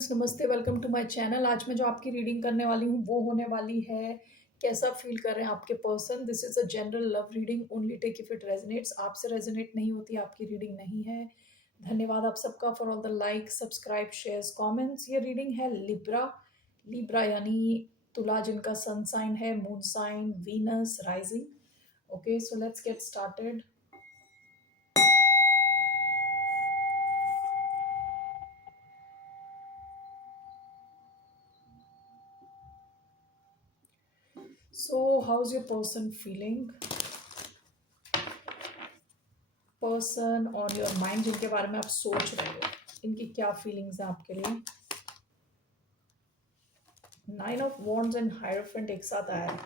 नमस्ते, welcome to my channel. आज मैं जो आपकी रीडिंग करने वाली हूँ वो होने वाली है कैसा फील कर रहे हैं आपके person. This is a general love reading, only take if it resonates. आपसे रेजोनेट नहीं होती आपकी रीडिंग नहीं है। धन्यवाद आप सबका for all the like, subscribe, shares, comments. ये रीडिंग है लिब्रा। लिब्रा यानी तुला, जिनका सन साइन है, moon sign, Venus, rising. Okay, so let's get started. So how is your person feeling? Person और योर माइंड, जिनके बारे में आप सोच रहे हो, इनकी क्या फीलिंग्स हैं आपके लिए? Nine of wands and hierophant एक साथ आया है।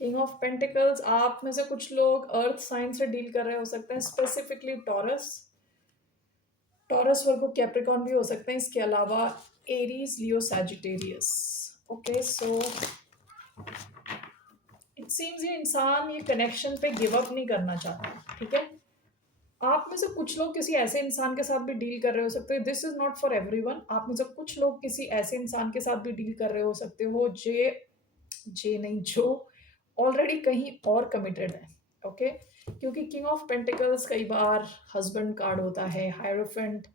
किंग ऑफ पेंटिकल्स, आप में से कुछ लोग अर्थ साइन से डील कर रहे हो सकते हैं, specifically taurus. Taurus Virgo Capricorn भी हो सकते हैं, इसके अलावा Aries, Leo, Sagittarius. Okay, so it seems ये इंसान ये कनेक्शन पे गिव अप नहीं करना चाहता। ठीक है, आप में से कुछ लोग किसी ऐसे इंसान के साथ भी डील कर रहे हो सकते हो। This is not for everyone. आप में से कुछ लोग किसी ऐसे इंसान के साथ भी डील कर रहे हो सकते हो जे जे नहीं, जो ऑलरेडी कहीं और कमिटेड है। ओके, क्योंकि किंग ऑफ पेंटिकल्स कई बार हस्बैंड कार्ड होता है, हायरोफेंट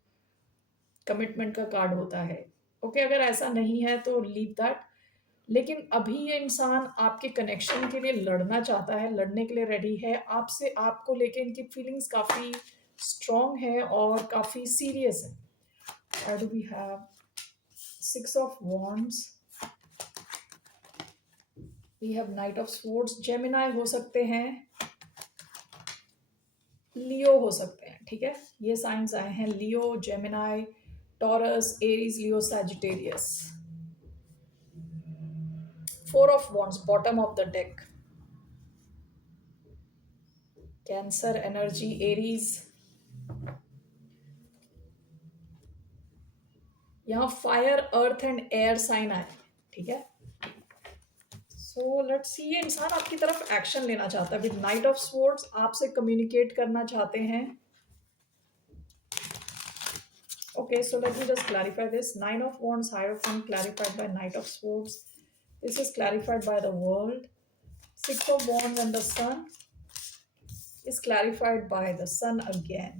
कमिटमेंट का कार्ड होता है। ओके, अगर ऐसा नहीं है तो लीव दैट। लेकिन अभी ये इंसान आपके कनेक्शन के लिए लड़ना चाहता है, लड़ने के लिए रेडी है आपसे। आपको लेके इनकी फीलिंग्स काफ़ी स्ट्रॉन्ग है और काफ़ी सीरियस है। और do we have six of wands, we have knight of swords. Gemini हो सकते हैं, लियो हो सकते हैं। ठीक है, ये साइंस आए हैं, Leo, Gemini, Taurus, Aries, Leo, Sagittarius. Four of wands, bottom of the deck, Cancer energy, Aries. यहाँ fire, earth and air sign आए। ठीक है, सो लेट्स सी, ये इंसान आपकी तरफ एक्शन लेना चाहता है विद नाइट ऑफ स्वॉर्ड्स, आपसे कम्युनिकेट करना चाहते हैं। Okay, so let me just clarify this. Nine of Wands, Hierophant, clarified by Knight of Swords. This is clarified by the World. Six of Wands and the Sun is clarified by the Sun again.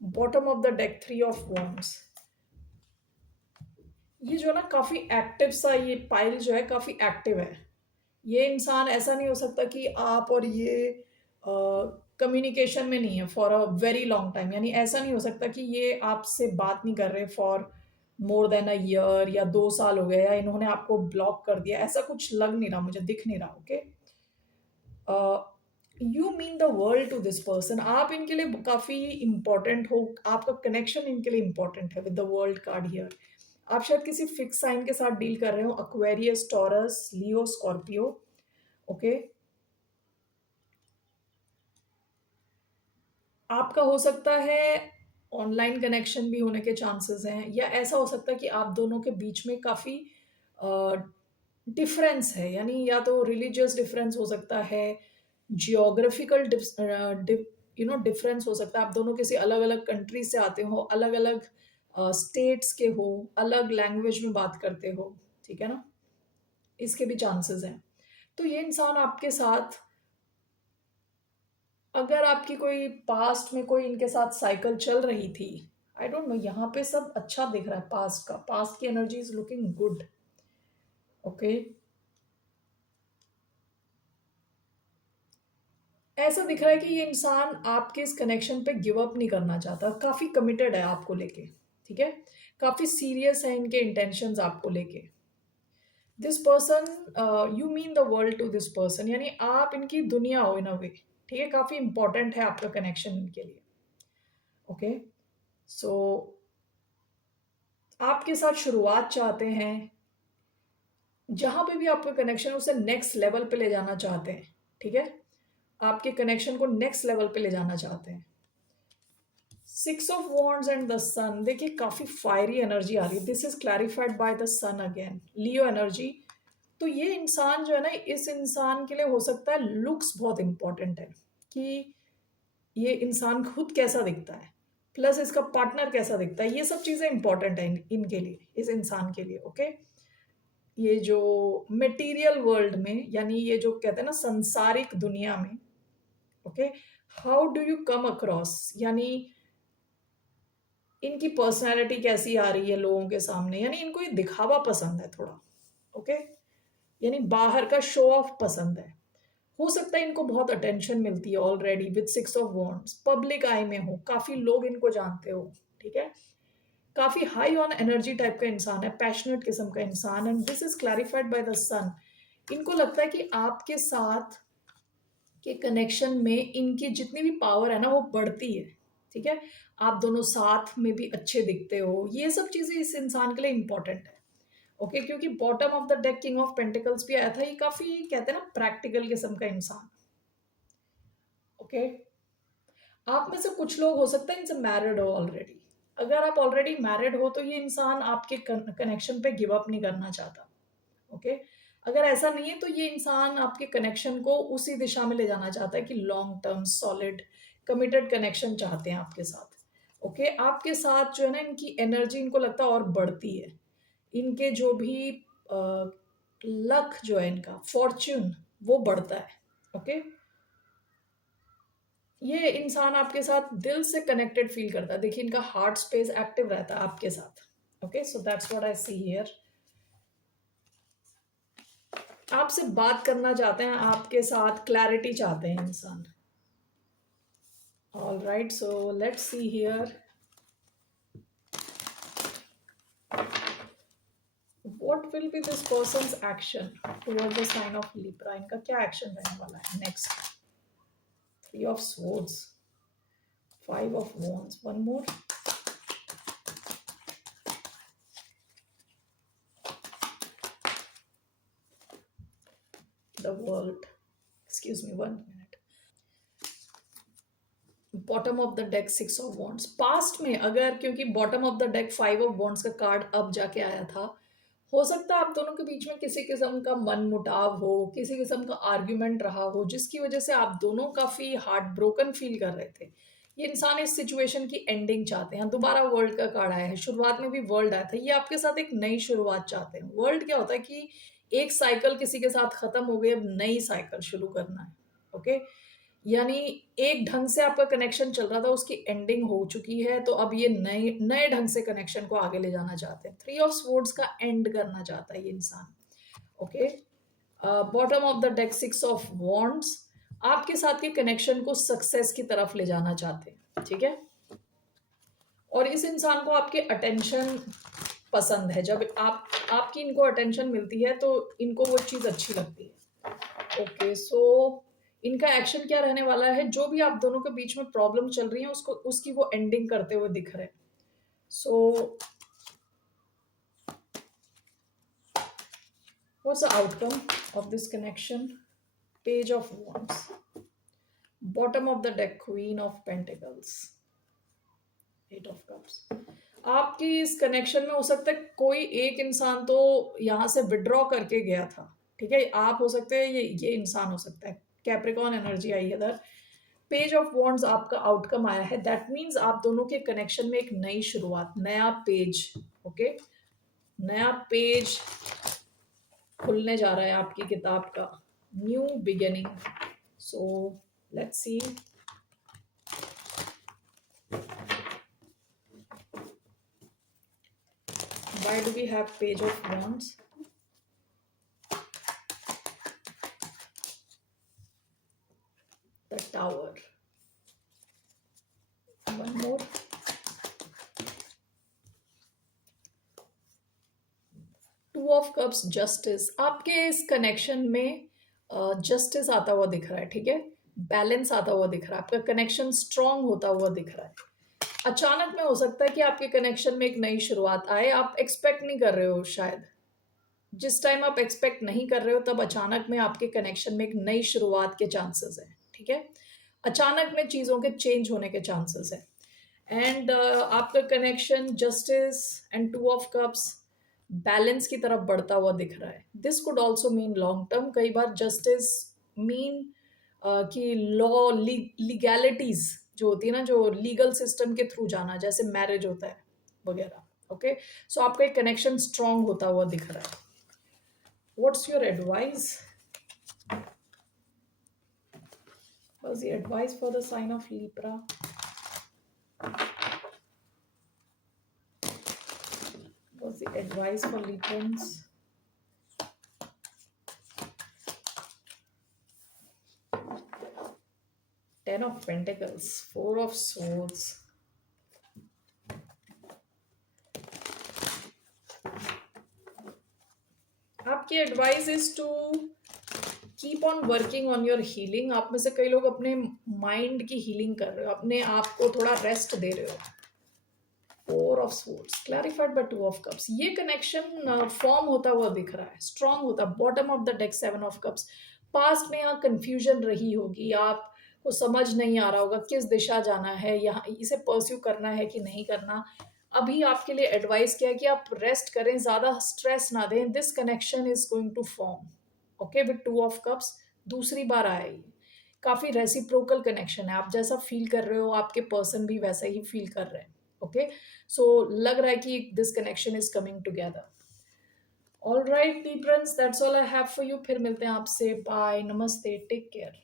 Bottom of the deck, Three of Wands. ये जो है ना, काफी active सा ये pile जो है काफी एक्टिव है। ये इंसान, ऐसा नहीं हो सकता कि आप और ये कम्युनिकेशन में नहीं है for a very long time. यानी ऐसा नहीं हो सकता कि ये आपसे बात नहीं कर रहे for more than a year, या 2 साल हो गए, या इन्होंने आपको ब्लॉक कर दिया। ऐसा कुछ लग नहीं रहा मुझे, दिख नहीं रहा। Okay, you mean the world to this person. आप इनके लिए काफ़ी इंपॉर्टेंट हो, आपका कनेक्शन इनके लिए इंपॉर्टेंट है with the world card here. आप शायद किसी फिक्स साइन के साथ डील कर रहे हो, अक्वेरियस, टॉरस, लियो, स्कॉर्पियो। ओके, आपका हो सकता है ऑनलाइन कनेक्शन भी होने के चांसेस हैं, या ऐसा हो सकता है कि आप दोनों के बीच में काफ़ी डिफरेंस है। यानी या तो रिलीजियस डिफरेंस हो सकता है, जियोग्राफिकल डिफरेंस हो सकता है। आप दोनों किसी अलग अलग कंट्री से आते हो, अलग अलग स्टेट्स के हो, अलग लैंग्वेज में बात करते हो। ठीक है ना, इसके भी चांसेस हैं। तो ये इंसान आपके साथ, अगर आपकी कोई पास्ट में कोई इनके साथ साइकिल चल रही थी, आई डोंट नो, यहाँ पे सब अच्छा दिख रहा है। पास्ट का, पास्ट की energy is looking good. Okay, ऐसा दिख रहा है कि ये इंसान आपके इस कनेक्शन पे गिव अप नहीं करना चाहता, काफी कमिटेड है आपको लेके। ठीक है, काफी सीरियस है इनके इंटेंशंस आपको लेके। This person, you mean the world to this person, यानी आप इनकी दुनिया हो इन अ वे। ठीक है, काफी इंपॉर्टेंट है आपका कनेक्शन इनके लिए। ओके, सो आपके साथ शुरुआत चाहते हैं, जहां पे भी आपका कनेक्शन उसे नेक्स्ट लेवल पे ले जाना चाहते हैं। ठीक है, आपके कनेक्शन को नेक्स्ट लेवल पे ले जाना चाहते हैं। Six of wands and the sun, देखिए काफी फायरी एनर्जी आ रही है। This is clarified by the sun again, Leo energy. तो ये इंसान जो है ना, इस इंसान के लिए हो सकता है लुक्स बहुत इंपॉर्टेंट है, कि ये इंसान खुद कैसा दिखता है। प्लस इसका पार्टनर कैसा दिखता है, ये सब चीज़ें इंपॉर्टेंट है इनके लिए, इस इंसान के लिए। ओके, ये जो मटेरियल वर्ल्ड में, यानी ये जो कहते हैं ना संसारिक दुनिया में, okay, how do you come across, यानी इनकी पर्सनालिटी कैसी आ रही है लोगों के सामने, यानी इनको ये दिखावा पसंद है थोड़ा। ओके, यानी बाहर का शो ऑफ पसंद है। हो सकता है इनको बहुत अटेंशन मिलती है already with 6 of wands, public eye में हो, काफी लोग इनको जानते हो, ठीक है, काफी हाई ऑन एनर्जी टाइप का इंसान है, पैशनेट किस्म का इंसान, and this is clarified by the sun. इनको लगता है कि आपके साथ के कनेक्शन में इनकी जितनी भी पावर है ना वो बढ़ती है, ठीक है, आप दोनों साथ में भी अच्छे दिखते हो, ये सब चीजें इस इंसान के लिए इंपॉर्टेंट है। ओके, क्योंकि bottom of the deck king of pentacles भी आया था, ये काफी कहते हैं ना प्रैक्टिकल किस्म का इंसान। ओके, आप में से कुछ लोग हो सकता है इनसे मैरिड हो ऑलरेडी। अगर आप ऑलरेडी मैरिड हो तो ये इंसान आपके कनेक्शन पे गिव अप नहीं करना चाहता। ओके, अगर ऐसा नहीं है तो ये इंसान आपके कनेक्शन को उसी दिशा में ले जाना चाहता है कि long term solid committed connection चाहते हैं आपके साथ। ओके, आपके साथ जो है ना इनकी एनर्जी इनको लगता है और बढ़ती है, इनके जो भी लक जो है इनका फॉर्च्यून वो बढ़ता है। ओके, ये इंसान आपके साथ दिल से कनेक्टेड फील करता है, देखिए इनका हार्ट स्पेस एक्टिव रहता है आपके साथ। Okay, so that's what I see here. आपसे बात करना चाहते हैं, आपके साथ क्लैरिटी चाहते हैं इंसान। All right, so let's see here what will be this person's action towards the sign of Libra, इनका क्या एक्शन रहने वाला है next. 3 of Swords, 5 of Wands, one more, the World, excuse me 1 minute, bottom of the deck 6 of Wands। Past में अगर, क्योंकि bottom of the deck 5 of Wands का card अब जाके आया था, हो सकता है आप दोनों के बीच में किसी किस्म का मन मुटाव हो, किसी किस्म का आर्ग्यूमेंट रहा हो, जिसकी वजह से आप दोनों काफी हार्ट ब्रोकन फील कर रहे थे। ये इंसान इस सिचुएशन की एंडिंग चाहते हैं। दोबारा वर्ल्ड का कार्ड आया है, शुरुआत में भी वर्ल्ड आया था, ये आपके साथ एक नई शुरुआत चाहते हैं। वर्ल्ड क्या होता है कि एक साइकिल किसी के साथ खत्म हो गई, अब नई साइकिल शुरू करना है। ओके, यानी एक ढंग से आपका कनेक्शन चल रहा था, उसकी एंडिंग हो चुकी है, तो अब ये नए नए ढंग से कनेक्शन को आगे ले जाना चाहते हैं। 3 of Swords का एंड करना चाहता है ये इंसान। Okay, bottom of the deck 6 of Wands, आपके साथ के कनेक्शन को सक्सेस की तरफ ले जाना चाहते हैं, ठीक है, और इस इंसान को आपके अटेंशन पसंद है। जब आपकी इनको अटेंशन मिलती है तो इनको वो चीज़ अच्छी लगती है। ओके, सो इनका एक्शन क्या रहने वाला है, जो भी आप दोनों के बीच में प्रॉब्लम चल रही है उसको, उसकी वो एंडिंग करते हुए दिख रहे हैं। So what's the outcome of this connection? Page of wands, bottom of the deck queen of pentacles, 8 of Cups। आपकी इस कनेक्शन में हो सकता है कोई एक इंसान तो यहाँ से विड्रॉ करके गया था, ठीक है, आप हो सकते हैं, ये इंसान हो सकता है। कैप्रिकॉन एनर्जी आई है इधर। पेज ऑफ वॉन्ड्स आपका आउटकम आया है, दैट मीन्स आप दोनों के कनेक्शन में एक नई शुरुआत, नया पेज। ओके, नया पेज खुलने जा रहा है आपकी किताब का, new beginning. So let's see why do we have page of wands, the tower, one more, 2 of Cups, justice. आपके इस कनेक्शन में जस्टिस आता हुआ दिख रहा है, ठीक है, बैलेंस आता हुआ दिख रहा है, आपका कनेक्शन स्ट्रांग होता हुआ दिख रहा है। अचानक में हो सकता है कि आपके कनेक्शन में एक नई शुरुआत आए, आप एक्सपेक्ट नहीं कर रहे हो, शायद जिस टाइम आप एक्सपेक्ट नहीं कर रहे हो तब अचानक में आपके कनेक्शन में एक नई शुरुआत के चांसेस हैं, ठीक है, अचानक में चीज़ों के चेंज होने के चांसेस हैं। एंड आपका connection justice and 2 of Cups balance की तरफ बढ़ता हुआ दिख रहा है। This could also mean long term. कई बार जस्टिस मीन कि लॉ लीगैलिटीज जो होती है ना, जो लीगल सिस्टम के थ्रू जाना, जैसे मैरिज होता है वगैरह। ओके, सो आपका एक कनेक्शन स्ट्रांग होता हुआ दिख रहा है। What's your advice? What's the advice for the sign of Libra? What's the advice for Librans? Ten of Pentacles, Four of Swords. आपकी advice is to keep on working on your healing. आप में से कई लोग अपने mind की healing कर रहे हो, अपने आप को थोड़ा रेस्ट दे रहे हो। Four of swords clarified by two of cups. ये कनेक्शन फॉर्म होता हुआ दिख रहा है, स्ट्रांग होता। Bottom of the deck seven of cups. Past में यहाँ कंफ्यूजन रही होगी, आपको समझ नहीं आ रहा होगा किस दिशा जाना है, यहाँ इसे परस्यू करना है कि नहीं करना। अभी आपके लिए एडवाइस क्या है कि आप रेस्ट करें, ज्यादा स्ट्रेस ना दें। This connection is going to form, okay, with two of cups. दूसरी बार आया ये, काफी रेसिप्रोकल कनेक्शन है। आप जैसा फील कर रहे हो आपके पर्सन भी वैसा ही फील कर रहे हैं। ओके, सो लग रहा है कि this connection is coming together. All right Librans, that's all I have for you. फिर मिलते हैं आपसे। बाय, नमस्ते, टेक केयर।